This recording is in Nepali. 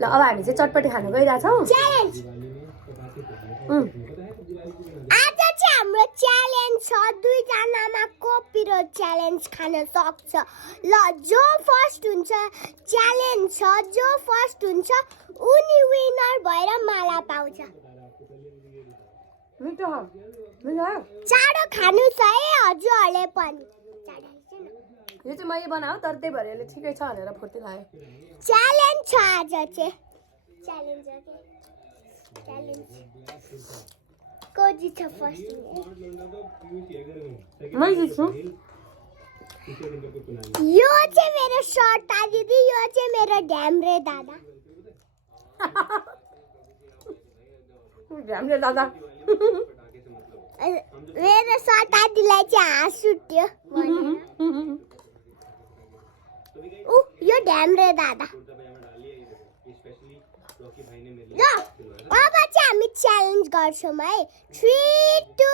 ल अब हामी चाहिँ चटपटी खान गइरहेछौँ। च्यालेन्ज आज चाहिँ हाम्रो च्यालेन्ज छ, दुईजनामा को पिरो च्यालेन्ज खान सक्छ। ल जो फर्स्ट हुन्छ च्यालेन्ज छ, जो फर्स्ट हुन्छ उनी विनर भएर माला पाउँछ। चाँडो खानुस् है हजुरहरूले पनि। यो चाहिँ मैले बनाऊ तर त्यही भएर यसले ठिकै छ भनेर फुर्ती लाग्यो। च्यालेन्ज छ आज चाहिँ। च्यालेन्ज को जित्छ फर्स्ट? मैं जित्छु। यो चाहिँ मेरो सर्टा दिदी, यो चाहिँ मेरो ढ्याम्रे दादा। ढ्याम्रे दादा मेरो सर्टा दिदीलाई चाहिँ हाँस उठ्यो। यो ढ्याम्रे दादा। ल अब चाहिँ हामी च्यालेन्ज गर्छौँ है। 3, 2,